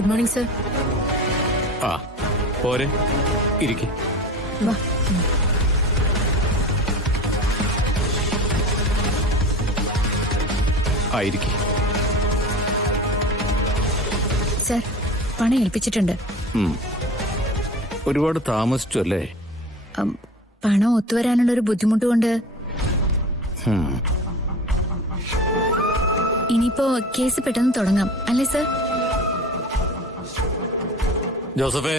Good morning sir. ആ പോരെ, ഇരിക്കെ. വാ. ആയിരിക്കെ. സർ, പണം ഏൽപ്പിച്ചിട്ടുണ്ട്. ഒരുപാട് താമസിച്ചു അല്ലേ? പണം ഒത്തുവരാനുള്ള ഒരു ബുദ്ധിമുട്ട് കൊണ്ട് ഇനിയിപ്പോ കേസ് പെട്ടെന്ന് തുടങ്ങാം അല്ലേ സർ? ജോസഫേ,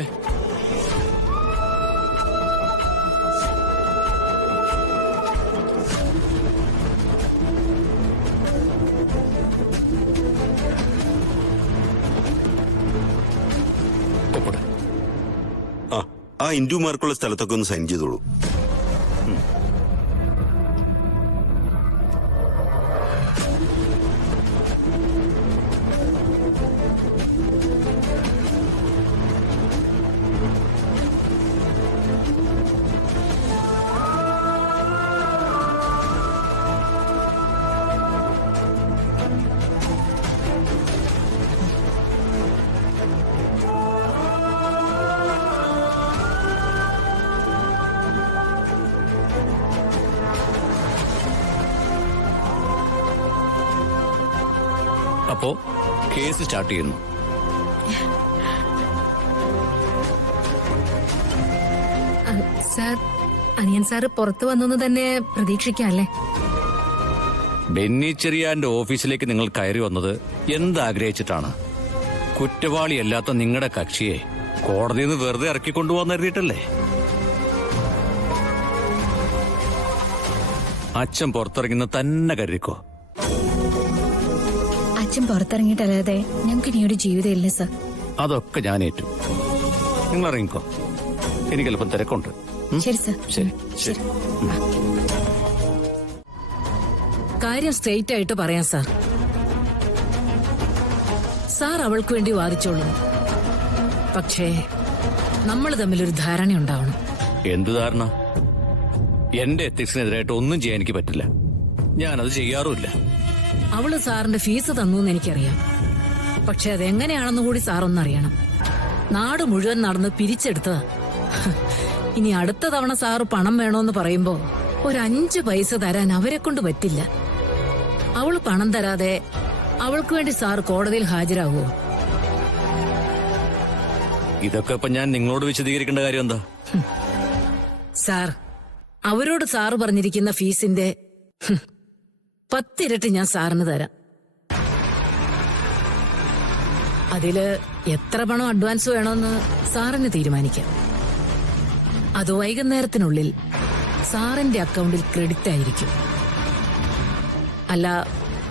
ആ ഇന്റുമാർക്കുള്ള സ്ഥലത്തൊക്കെ ഒന്ന് സൈൻ ചെയ്തോളൂ. അപ്പോ കേസ് സ്റ്റാർട്ട് ചെയ്യുന്നു. സർ, അനിയൻ സാറ് പുറത്തു വന്നെന്ന് തന്നെ പ്രതീക്ഷിക്കാം അല്ലേ? ബെന്നി ചെറിയാന്റെ ഓഫീസിലേക്ക് നിങ്ങൾ കയറി വന്നത് എന്താഗ്രഹിച്ചിട്ടാണ്? കുറ്റവാളിയല്ലാത്ത നിങ്ങളുടെ കക്ഷിയെ കോടതിയിൽ നിന്ന് വെറുതെ ഇറക്കിക്കൊണ്ടുപോകാൻ കരുതിയിട്ടല്ലേ? അച്ഛൻ പുറത്തിറങ്ങുന്ന തന്നെ കരുതിക്കോ. അച്ഛൻ പുറത്തിറങ്ങിയിട്ടല്ലാതെ ഞങ്ങൾക്ക് ഇനിയൊരു ജീവിതം ഇല്ല സർ. അതൊക്കെ ഞാൻ ഏറ്റു. നിങ്ങൾ ഇറങ്ങിക്കോ, എനിക്ക് അല്പം തിരക്കുണ്ട്. ശരി സർ. ശരി ശരി. കാര്യം സ്ട്രെയിറ്റ് ആയിട്ട് പറയാം സാർ. സാർ അവൾക്ക് വേണ്ടി വാദിച്ചോളൂ. പക്ഷേ നമ്മൾ തമ്മിലൊരു ധാരണ ഉണ്ടാവണം. എന്ത് ധാരണ? എന്റെ എത്തിക്സിനെതിരായിട്ട് ഒന്നും ചെയ്യാൻ എനിക്ക് പറ്റില്ല. ഞാനത് ചെയ്യാറുമില്ല. അവള് സാറിന്റെ ഫീസ് തന്നു എന്ന് എനിക്കറിയാം. പക്ഷെ അതെങ്ങനെയാണെന്ന് കൂടി സാറൊന്നറിയണം. നാട് മുഴുവൻ നടന്ന് പിരിച്ചെടുത്തതാ. ഇനി അടുത്ത തവണ സാറ് പണം വേണോന്ന് പറയുമ്പോ ഒരു 5 പൈസ തരാൻ അവരെ കൊണ്ട് പറ്റില്ല. അവള് പണം തരാതെ അവൾക്ക് വേണ്ടി സാറ് കോടതിയിൽ ഹാജരാകുമോ? ഇതൊക്കെ ഇപ്പൊ ഞാൻ നിങ്ങളോട് വിശദീകരിക്കേണ്ട കാര്യം എന്താ? സാർ, അവരോട് സാറ് പറഞ്ഞിരിക്കുന്ന ഫീസിന്റെ 10 ഇരട്ടി ഞാൻ സാറിന് തരാം. അതില് എത്ര പണം അഡ്വാൻസ് വേണമെന്ന് സാറിന് തീരുമാനിക്കാം. അത് വൈകുന്നേരത്തിനുള്ളിൽ സാറിന്റെ അക്കൗണ്ടിൽ ക്രെഡിറ്റ് ആയിരിക്കും. അല്ല,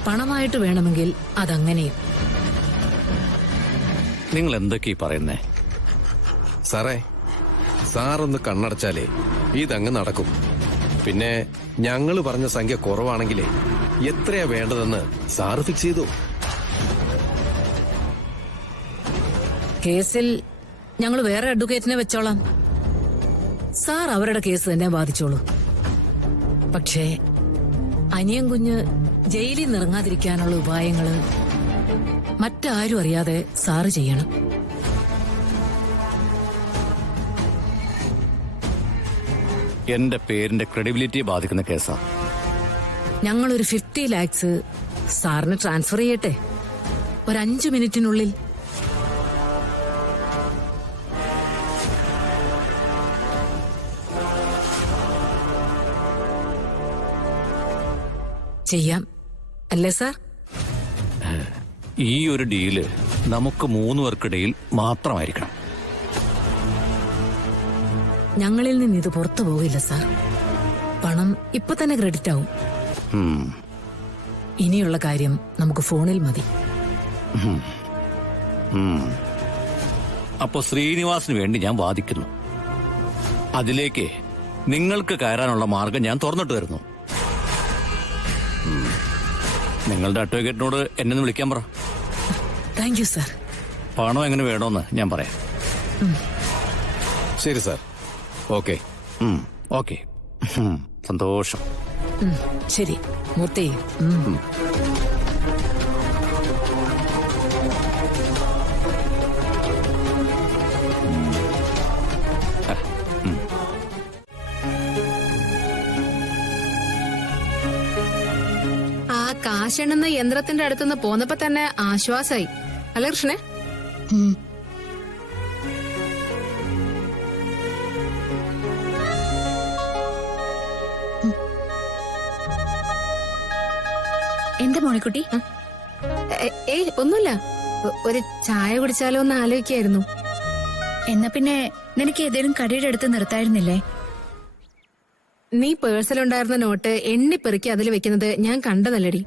പണമായിട്ട് വേണമെങ്കിൽ അതങ്ങനെയും. നിങ്ങൾ എന്തൊക്കെയാ പറയുന്നേ? സാറേ, സാറൊന്ന് കണ്ണടച്ചാലേ ഇതങ്ങ് നടക്കും. പിന്നെ ഞങ്ങള് പറഞ്ഞ സംഖ്യ കുറവാണെങ്കിലേ എത്രയാ വേണ്ടതെന്ന് സാറ് ഫിക്സ് ചെയ്തു. കേസിൽ ഞങ്ങൾ വേറെ അഡ്വക്കേറ്റിനെ വെച്ചോളാം. സാർ അവരുടെ കേസ് തന്നെ ബാധിച്ചോളൂ. പക്ഷേ അനിയൻ കുഞ്ഞ് ജയിലിൽ നിറങ്ങാതിരിക്കാനുള്ള ഉപായങ്ങള് മറ്റാരും അറിയാതെ സാറ് ചെയ്യണം. എന്റെ പേരിന്റെ ക്രെഡിബിലിറ്റിയെ ബാധിക്കുന്ന കേസാ. ഞങ്ങളൊരു 50 lakhs സാറിന് ട്രാൻസ്ഫർ ചെയ്യട്ടെ, ഒരു 5 മിനിറ്റിനുള്ളിൽ. ചെയ്യാം അല്ലേ സാർ? ഈ ഒരു ഡീല് നമുക്ക് 3 പേർക്കിടയിൽ മാത്രമായിരിക്കണം. ഞങ്ങളിൽ നിന്ന് ഇത് പുറത്തു പോകില്ല സാർ. പണം ഇപ്പൊ തന്നെ ക്രെഡിറ്റ് ആവും. ഇനിയുള്ള കാര്യം നമുക്ക് ഫോണിൽ മതി. അപ്പോ ശ്രീനിവാസിന് വേണ്ടി ഞാൻ വാദിക്കുന്നു. അതിലേക്ക് നിങ്ങൾക്ക് കയറാനുള്ള മാർഗം ഞാൻ തുറന്നിട്ട് തരുന്നു. നിങ്ങളുടെ അഡ്വക്കേറ്റിനോട് എന്നെ ഒന്ന് വിളിക്കാൻ പറ. Thank you sir. പണം എങ്ങനെ വേണോന്ന് ഞാൻ പറയാം. ശരി സാർ. ഓക്കെ. ഓക്കെ, സന്തോഷം. ശരി മൂർത്തി. ആ കാശെണ്ണുന്ന യന്ത്രത്തിന്റെ അടുത്തുനിന്ന് പോന്നപ്പോ തന്നെ ആശ്വാസായി അല്ല കൃഷ്ണേ? എന്താ മോണിക്കുട്ടി? ഏയ് ഒന്നുമില്ല, ഒരു ചായ കുടിച്ചാലോ എന്ന് ആലോചിക്കായിരുന്നു. എന്നാ പിന്നെ നിനക്ക് ഏതെങ്കിലും കടയുടെ അടുത്ത് നിർത്തായിരുന്നില്ലേ? നീ പേഴ്സിലുണ്ടായിരുന്ന നോട്ട് എണ്ണിപ്പെറുക്കി അതിൽ വെക്കുന്നത് ഞാൻ കണ്ടതല്ലടി.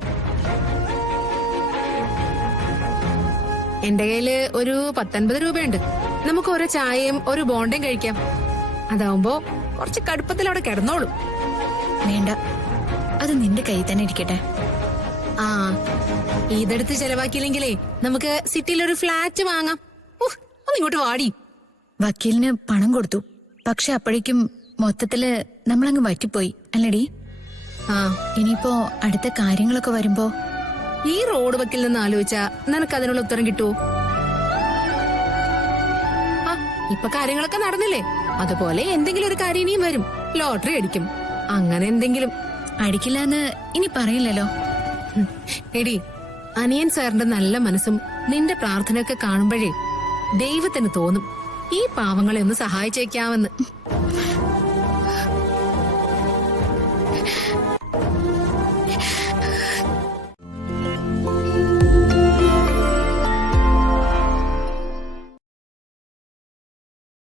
എന്റെ കയ്യില് ഒരു 19 രൂപയുണ്ട്. നമുക്ക് ഓരോ ചായയും ഒരു ബോണ്ടയും കഴിക്കാം. അതാവുമ്പോ കുറച്ച് കടുപ്പത്തിൽ അവിടെ കിടന്നോളും. വേണ്ട, അത് നിന്റെ കയ്യിൽ തന്നെ ഇരിക്കട്ടെ. ആ, ഇതെടുത്ത് ചെലവാക്കിയില്ലെങ്കിലേ നമുക്ക് സിറ്റിയിൽ ഒരു ഫ്ലാറ്റ് വാങ്ങാം. ഒന്ന് ഇങ്ങോട്ട് വാടി. വക്കീലിന് പണം കൊടുത്തു, പക്ഷെ അപ്പോഴേക്കും മൊത്തത്തില് നമ്മളങ്ങ് വറ്റിപ്പോയി അല്ലടി? ആ, ഇനിയിപ്പോ അടുത്ത കാര്യങ്ങളൊക്കെ വരുമ്പോ ഈ റോഡ് വക്കിൽ നിന്ന് ആലോചിച്ചാ നിനക്ക് അതിനുള്ള ഉത്തരം കിട്ടുവോ? ആ, ഇപ്പൊ കാര്യങ്ങളൊക്കെ നടന്നില്ലേ, അതുപോലെ എന്തെങ്കിലും ഒരു കാര്യം ഇനിയും വരും. ലോട്ടറി അടിക്കും, അങ്ങനെ എന്തെങ്കിലും. അടിക്കില്ലാന്ന് ഇനി പറയില്ലല്ലോ. എടി, അനിയൻ സാറിന്റെ നല്ല മനസ്സും നിന്റെ പ്രാർത്ഥനയൊക്കെ കാണുമ്പോഴേ ദൈവത്തിന് തോന്നും ഈ പാവങ്ങളെ ഒന്ന് സഹായിച്ചേക്കാമെന്ന്.